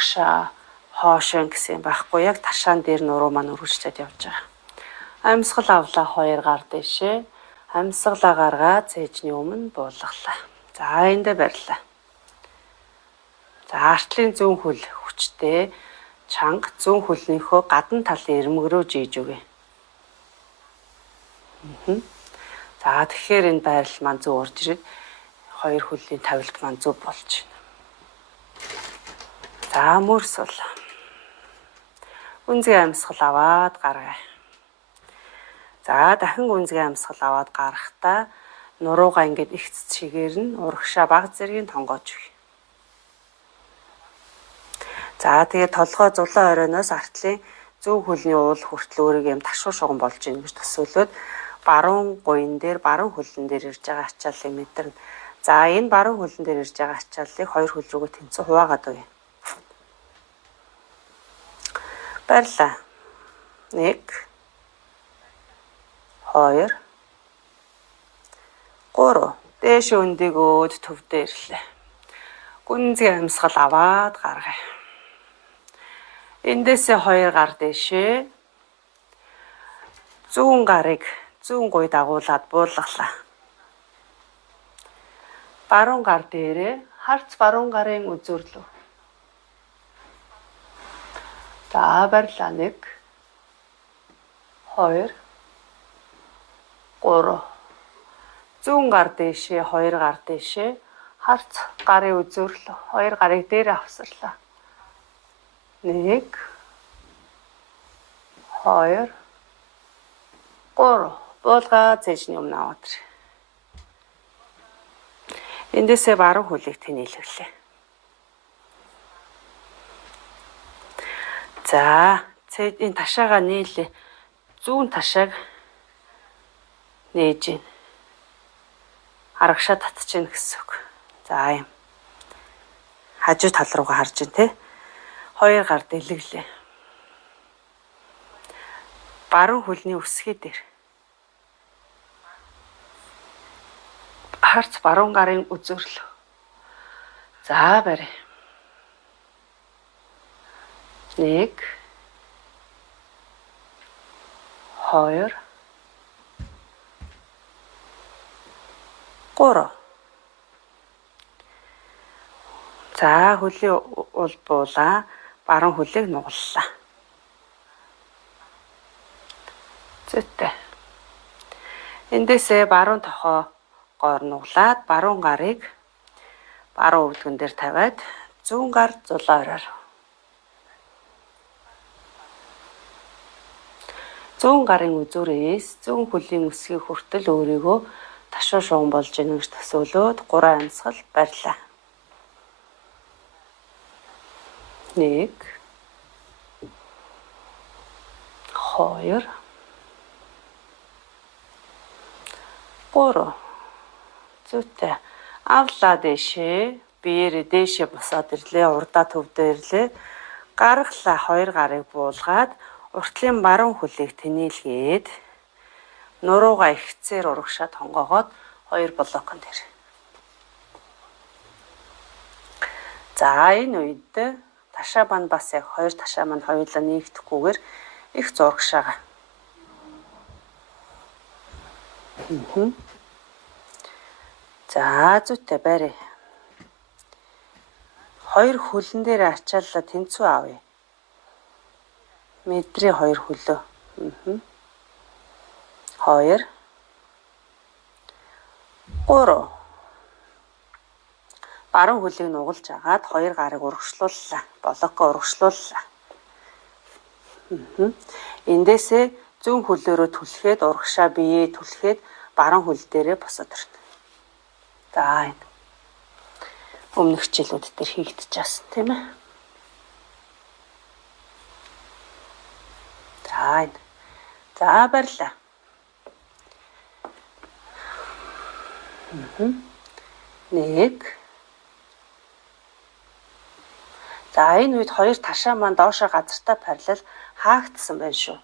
урагшаа хоошоо гэсэн байхгүй яг ташаан дээр нуруу маань үргэлжлээд явж байгаа. Амьсгал авлаа 2 гар дэшээ. Амьсгалаа гаргаад цээжний өмнө буулгалаа. За эндэ барьлаа. За артлын зүүн хөл хүчтэй чанга зүүн хөлнийхөө гадна талын ирмэг рүү жийж өгье. За тэгэхээр энэ байрал маань зөв орж ирээд 2 хөлийн тавилт маань зөв болж байна. За мөрс бол гүнзгий амьсгал аваад гаргая. За дахин гүнзгий амьсгал аваад гарахдаа нуруугаа ингээд ихц чигээр нь урагшаа баг зэргийн тонгоож өгье. За тэгээд толгой зулаан оройноос артлын зүүн хөлний уул хүртэл өөрийг юм ташуу шугам болж ийн гэж төсөөлөөд баруун гуйн дээр баруун хөлн дээр ирж байгаа ачааллыг мэдэрнэ. За энэ баруун хөлн дээр ирж байгаа ачааллыг 2 хөл рүүгээ тэнцүү хуваагаад өгье. Барьлаа. 1 2 3 дээш өндөг өөд төвдөө ирлээ. Гүнзгий амьсгал аваад гаргая. Эндээсээ 2 гар дэшээ. Зүүн гарыг зүүн гуй дагуулад буулгалаа. Баруун гар дээрээ харц баруун гарын үзүүрлөө. За барьлаа. 1 2 3 зүүн гар дэшээ 2 гар дэшээ харц гарын үзүүрлөө. 2 гарыг дээр авсарлаа. 1 2 3 буулгаа цээжний өмнө аваад ир. Эндээсээ баруун хөлийг тэнэлгэлээ. За цээжийн ташаагаа нийлээ. Зүүн ташааг нээж ийн. Арагшаа татчихна гэсэн үг. За юм. Хажуу тал руугаа харж ийн те. 2 гар дэлгэлээ. Баруун хөлний өсгий дээр. Харц баруун гарын үзүүрлөө. За барь. 1 2 3 За хөлийн уул буулаа баруун хөлийг нугаллаа. Зүйтэй. Эндээсээ баруун тохоогоор нуглаад баруун гарыг баруун өвдгөн дээр тавиад зүүн гар зулаан ороор. Зүүн гарын үзүүрээс зүүн хөлийн өсгийг хүртэл өөрийгөө ташуу шугам болж ийн гэж төсөөлөөд 3 амьсгал барьлаа. 1 2 3 зүйтэй. Авлаа дэшээ биеэр дээшээ босоод ирлээ. Урдаа төвдөө ирлээ. Гаргалаа 2 гарыг буулгаад уртлын баруун хөлийг тэнээлгээд нуруугаа ихцээр урагшаа тонгоогоод 2 блоконд ир. За энэ үед ташаа маань бас яг 2 ташаа маань хоёулаа нэгдэхгүйгээр их зурагшаага. За зүйтэй барь. 2 хөлн дээр ачааллаа тэнцүү авъя. Мэдрээ 2 хөлөө. 2 3 баруун хөлийг нугалж агаад 2 гарыг урагшлууллаа. Блокоо урагшлууллаа. Эндээсээ зүүн хөлөөрөө түлхээд урагшаа биеэ түлхээд баруун хөл дээрээ босоод ирнэ. За энэ өмнөх хичээлүүд дээр хийгдэж байсан тийм ээ. За энэ. За барьлаа. 1 За энэ үед 2 ташаа маань доошоо газартаа параллел хаагдсан байна шүү.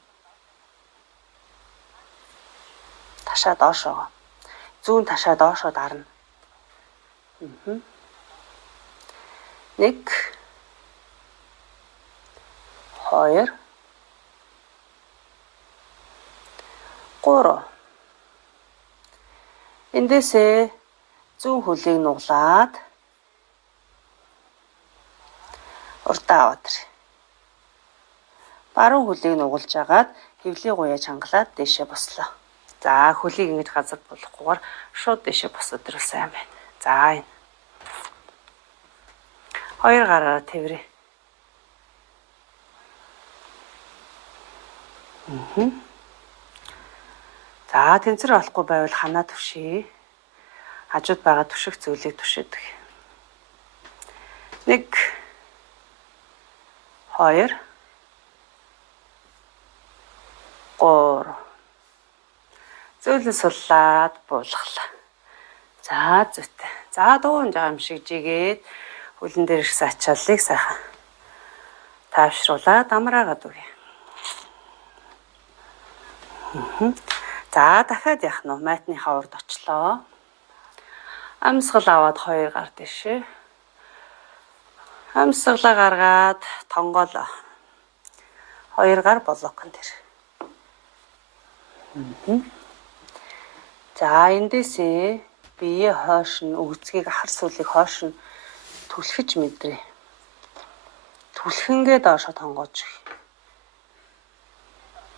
Ташаа доошоо. Зүүн ташаа доошоо дарна. 1 2, 3. Эндээсээ зүүн хөлийг нуглаад урдаа аваад ир. Баруун хөлийг нугалж агаад хөвлийн гуяа чангалаад дээшээ бослоо. За хөлийг ингэж газар болохгүйгээр шууд дээшээ босоод ирвэл сайн байна. За энэ. 2 гараараа тэрвэрээ. За тэнцэр олохгүй байвал ханаа түшээ. Хажууд байгаа түших зүйлийг түшээдэг. 1, 2, 3. Зөөлөн суллаад буулгалаа. За зүйтэй. За дуун жаа юм шиг жигээд хөлн дээр ирсэн ачааллыг сайхан тайвшруулаад амраагаад үгүй. За дахиад яах нь майтныхаа урд очлоо. Амьсгал аваад 2 гар дэшээ. Амьсгалаа гаргаад тонгоолоо. 2 гар блокон дээр. За эндээсээ бие хойш нь өгцгийг ахар сүлийг хойш нь түлхэж мэдрээ. Түлхэнгээ доошо тонгоож.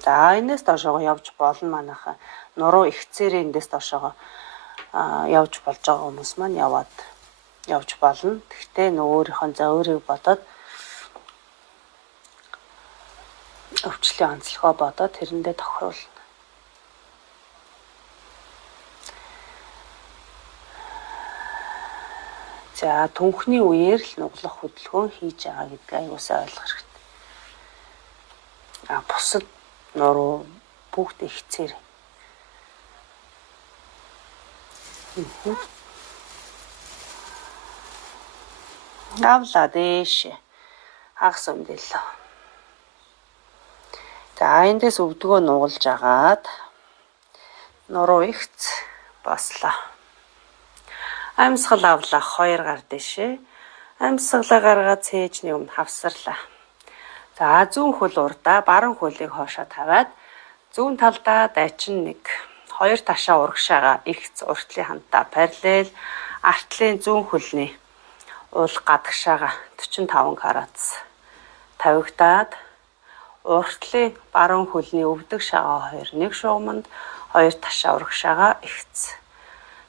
За энэс доошоо явж болно манайхаа. Нуруу ихцээрээ эндээс доошоо явж болж байгаа хүмүүс маань яваад явж болно. Гэхдээ өөрийнхөө зөөрийг бодоод өвчлөлийн онцлогоо бодоод тэрэндээ тохируулна. За түнхний үеэр л нуглах хөдөлгөөн хийж байгаа гэдгийг аюулсаа ойлгох хэрэгтэй. Бусад нуруу бүгд ихцээр. Авлаа дээш. Хагас өмдөлөө. За эндээс өвдгөө нугалж агаад нуруу ихц бослоо. Амьсгал авлаа 2 гар дэшээ. Амьсгалаа гаргаад цээжний өмнө хавсарлаа. За зүүн хөл урдаа баруун хөлийг хоошоо тавиад зүүн талдаа дайчин 1, 2 ташаа урагшаага ихц уртлын хантаа параллел артлын зүүн хөлний уул гадагшаага 45 градус тавигдаад уртлын баруун хөлний өвдөг шагаа 2 нэг шугамд 2 ташаа урагшаага ихц.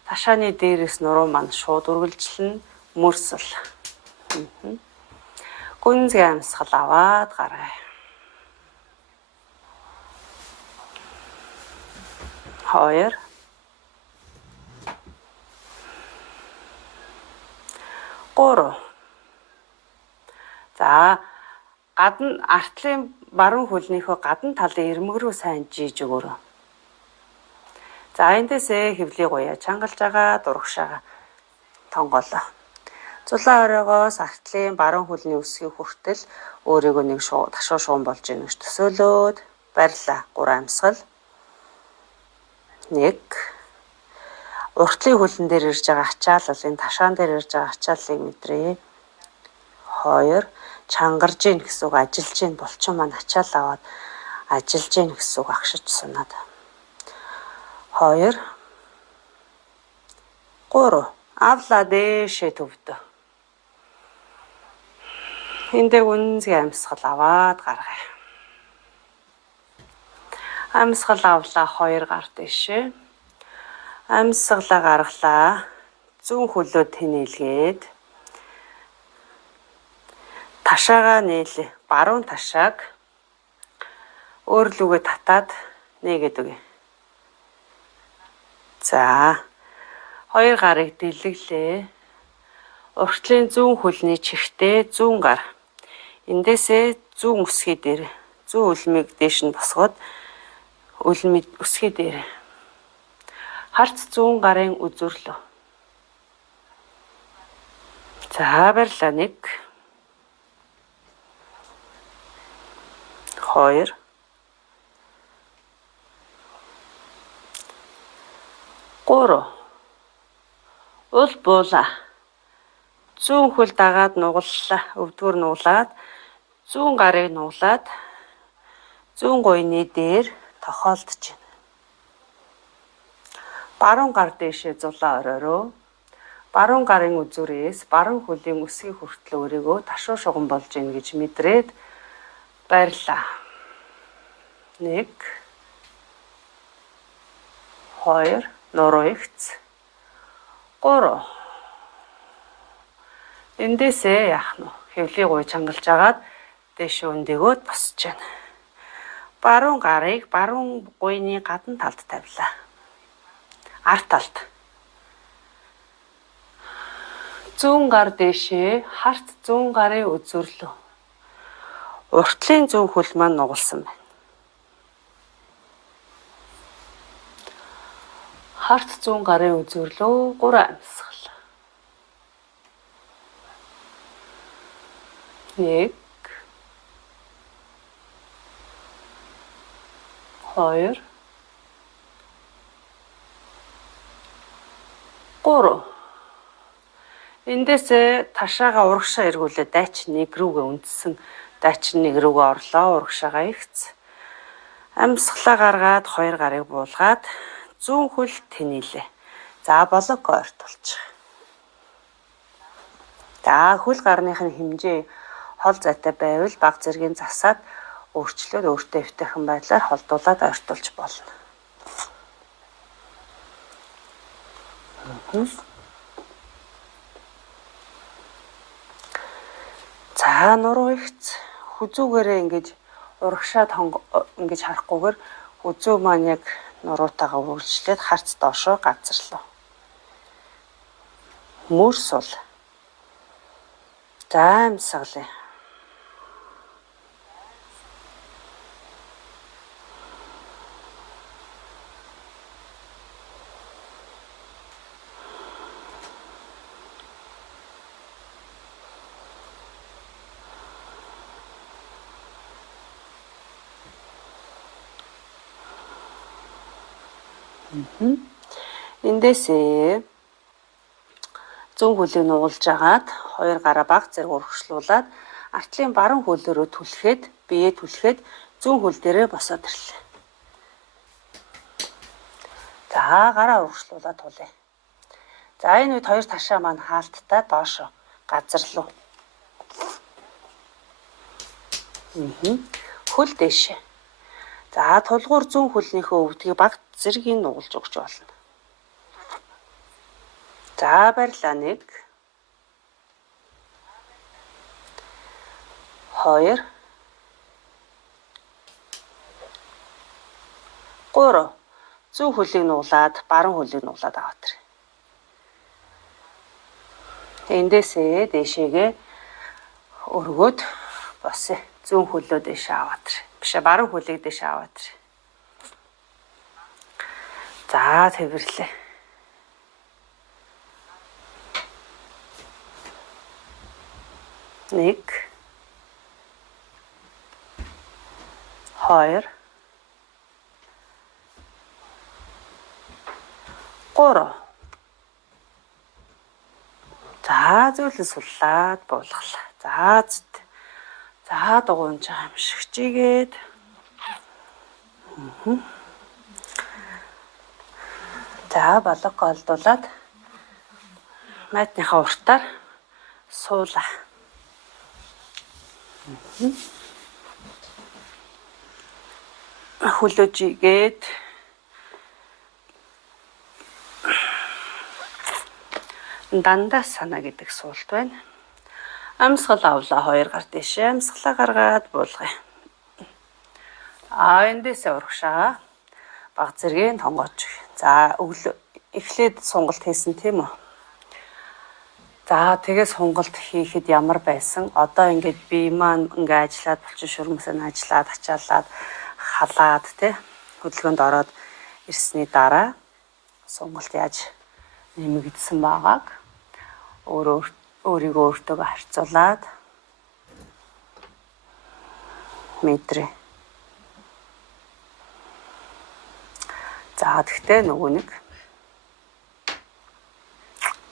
Ташааны дээрээс нуруу маань шууд үргэлжлэн мөрсөл. Гүнзгий амьсгал аваад гаргая. 2, 3. За гадна артлын баруун хөлнийхөө гадна талын ирмэг рүү сайн жийж өгөөрэй. За эндээсээ хөвлийн гуяа чангалж байгаа дурагшаага тонгоолоо. Зулаан оройгоос артлын баруун хөлний өсгийн хүртэл өөрийгөө нэг ташуу шугам болж ийн гэж төсөөлөөд барьлаа. 3 амьсгал. 1. Уртлын хөлн дээр ирж байгаа ачаалал энэ ташаан дээр ирж байгаа ачааллыг мэдрээ. 2. Чангарж ийн гэсэн үг ажиллаж ийн булчин маань ачаал аваад ажиллаж ийн гэсэн үг агшиж санаад. 2, 3. Авлаа дээшээ төвдөө. Эндээ гүнзгий амьсгал аваад гаргая. Амьсгал авлаа 2 гар дэшээ. Амьсгалаа гаргалаа. Зүүн хөлөө тэнэлгээд ташаагаа нээлээ. Баруун ташааг өөрлөгөө татаад нээгээд өгье. За 2 гарыг дэлгэлээ. Уртлын зүүн хөлний чихтэй зүүн гар. Эндээсээ зүүн өсгий дээр зүүн үлмийг дээш нь босгоод үлмийг өсгий дээр. Харц зүүн гарын үзүрлөө. За барьлаа 1, 2, 3. Ул буула. Зүүн хөл дагаад нугаллаа. Өвдгөр нуглаад Зүүн гарыг нуулаад зүүн гуйны дээр тохиолдож байна. Баруун гар дээшээ зулаа оройроо. Баруун гарын үзүүрээс баруун хөлийн өсгий хүртэл өөрийгөө ташуу шугам болж ийн гэж мэдрээд баярлаа. 1 2 нуруу ихц 3. Эндээсээ яах нь вэ? Хэвлий гуй чангалж агаад дээшээ өндөгөөд босч байна. Баруун гарыг баруун гуйны гадна талд тавилаа. Арт талд. Зүүн гар дээшээ харт зүүн гарын үзүүрлөө. Уртлын зүүн хөл маань нугалсан байна. Харт зүүн гарын үзүүрлөө 3 амьсгал. 1 2 3. Эндээсээ ташаага урагшаа эргүүлээд дайчин нэг рүүгээ үндсэн. Дайчин нэг рүүгээ орлоо. Урагшаага ихц. Амьсгалаа гаргаад 2 гарыг буулгаад зүүн хөл тэнэлээ. За болок ойртуулж. За хөл гарныхын хэмжээ хол зайтай байвал баг зэргийн засаад өөрчлөөд өөртөө өвтэйхэн байдлаар холдуулаад ойртуулж болно. За нуруу ихц хүзүүгээрээ ингэж урагшаад ингэж харахгүйгээр хүзүү маань яг нуруутайгаа үргэлжлээд харц доошоо газарлаа. Мөр сул. За амьсгалаа. Эндээсээ зүүн хөлийг нугалж агаад 2 гараа баг зэрэг урагшлуулад артлын баруун хөлөөрөө түлхээд биеэ түлхээд зүүн хөл дээрээ босоод ирлээ. За гараа урагшлуулаад тулъя. За энэ үед 2 ташаа маань хаалттай доошо газарлуу. Хөл дэше. За тулгуур зүүн хөлнийхөө өвдгийг баг зэргийн нугалж өгч болно. За барьлаа 1 2 3. Зүүн хөлийг нуглаад баруун хөлийг нуглаад аваад тэр. Эндээсээ дээшээгээ өргөөд босъё. Зүүн хөлөө дээшээ аваад тэр. Бишээ баруун хөлийг дээшээ аваад тэр. За тэрвэрлээ. 1 2 3. За зүйлээ суллаад буулгалаа. За зүт. За дугуйн жаам шигчигээд. За болог олдуулаад майтныхаа уртаар суулаа. Хөлөөжигээд дандаа санаа гэдэг суулт байна. Амьсгал авлаа 2 гар дэшээ амьсгалаа гаргаад буулгая. Эндээсээ урагшаа баг зэргийн тонгооч. За эхлээд сонголт хийсэн тийм үү? За тэгээд сонголт хийхэд ямар байсан? Одоо ингээд би маань ингээд ажиллаад булчин шүрмэсээ ажиллаад ачаалаад халаад тий хөдөлгөөнд ороод ирсний дараа сонголт яаж нэмэгдсэн байгааг өөрийгөө өөртөөгөө харьцуулаад мэдрээ. За тэгтээ нөгөө нэг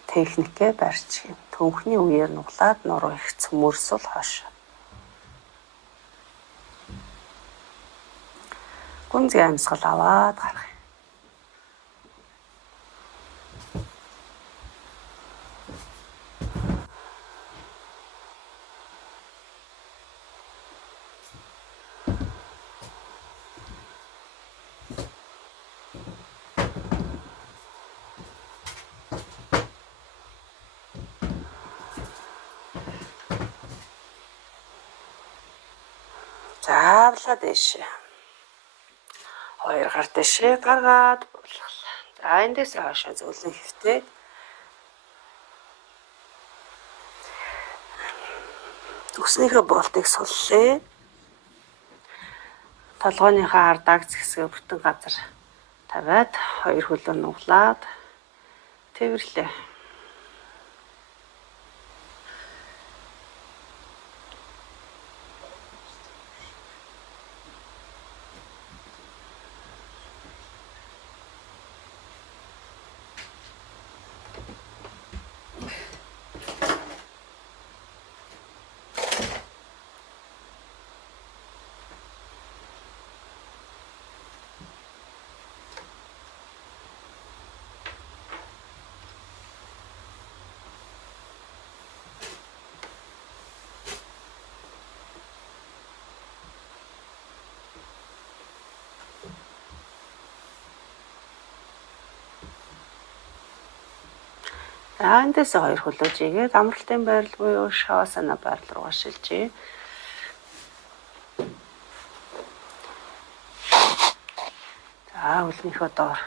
техникээ барьж юм. Төнхний үеэр нуглаад нуруу ихц мөрсөл хошоо. Гүнзгий амьсгал аваад гаргая. Заавлаа дэшээ. Хоёр гар дэшээ гаргаад буулгалаа. За эндээс хойшоо зөвлөн хөвтөө. Өснийхөө болтыг суллаа. Толгойнхаа ардагц хэсгээ бүтэн газар тавиад хоёр хөлөө нуглаад тэрвэрлээ. За эндээс хоёр хөлөө жигээд амралтын байрал буюу шавасана байрал руу шилжээ. За хөлнийхөө доор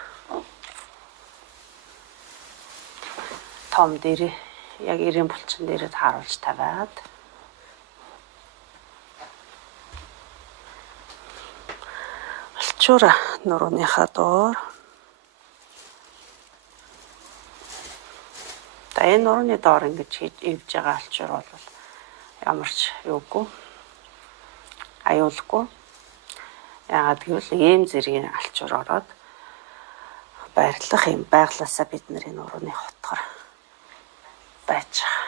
том дээрээ яг эрийн булчин дээрээ тааруулж тавиад алчуура нурууныхаа доор энэ нурууны доор ингэж ивж байгаа алчуур бол ямарч юугүй аюулгүй. Яагаад гэвэл ийм зэргийн алчуур ороод байрлах юм байглаасаа бид нарын нурууны хотгор байж байгаа.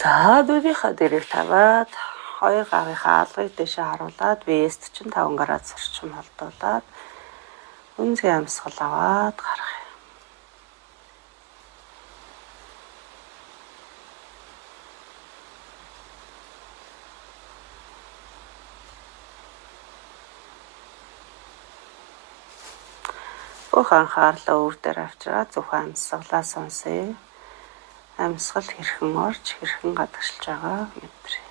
За дүүнийхээ дээрээ тавиад хоёр гарынхаа алгыг дэше харуулад вест 45 градус орчим холдуулаад гүнзгий амьсгал аваад гаргая. Бүх анхаарлаа өөр дээр авчираа зөвхөн амьсгалаа сонсъё. Амьсгал хэрхэн орж хэрхэн гадагшилж байгааг мэдрээ.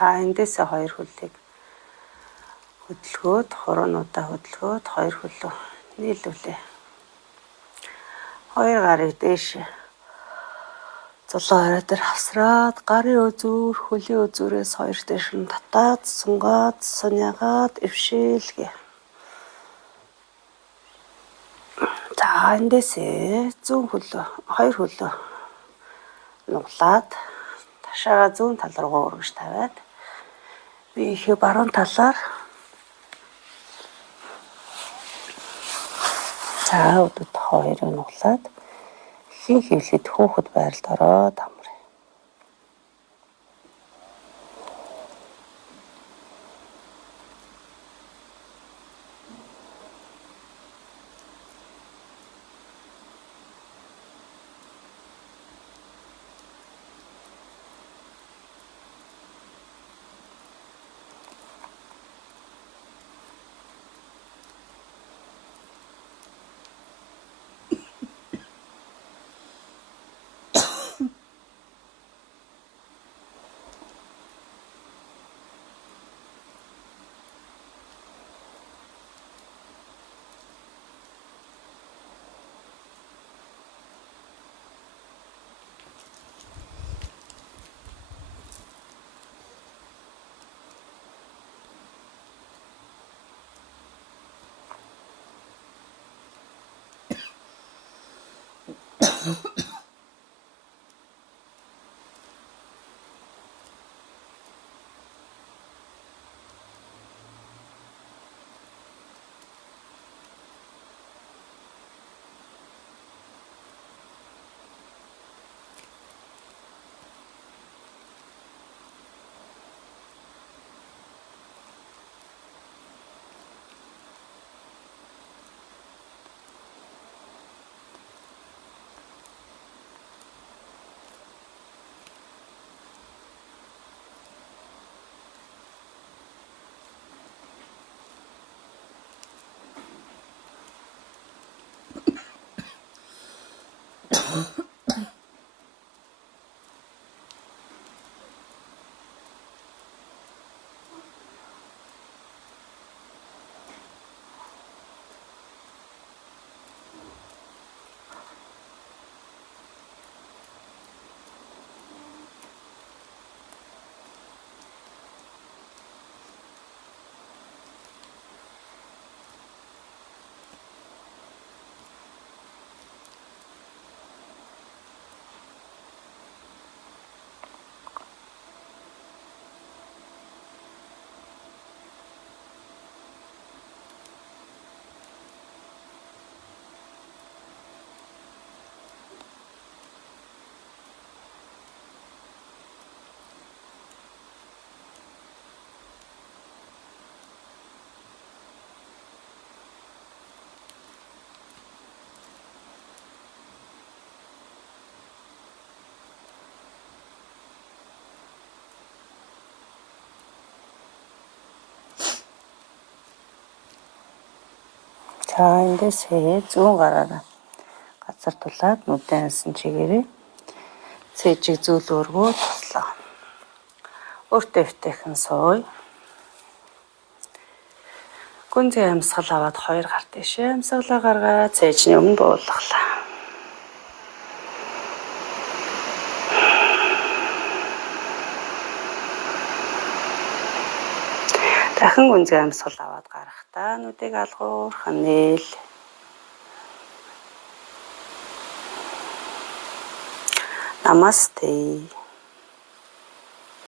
Эндээсээ 2 хөлийг хөдөлгөөд, хуруунуудаа хөдөлгөөд 2 хөлөө нийлүүлээ. 2 гарыг дээш зулаа хараа дээр хавсраад, гарын үзүүр, хөлийн үзүүрээс 2 дээш нь татаад, сунгаад, суняагаад, эвшээлгээ. За эндээсээ 2 хөлөө нуглаад ташаага зүүн тал руугаа өргөж тавиад биеийнхээ баруун талаар өдөд 2-ыг нуглаад хин хөвлөд хөөхд байралд ороод амраа. За эндээсээ зүүн гараараа газар тулаад нүдэн асан чигээрээ цээжийг зүүлөөргөө туслаа. Өөртөө өвтэйхэн сууя. Гүнзгий амьсгал аваад 2 гар дэшээ амьсгалаа гаргаа цээжний өмнө буулгалаа. Дахин гүнзгий амьсгал аваад гарахдаа нүдийг алгуурхан нээл. Намасте.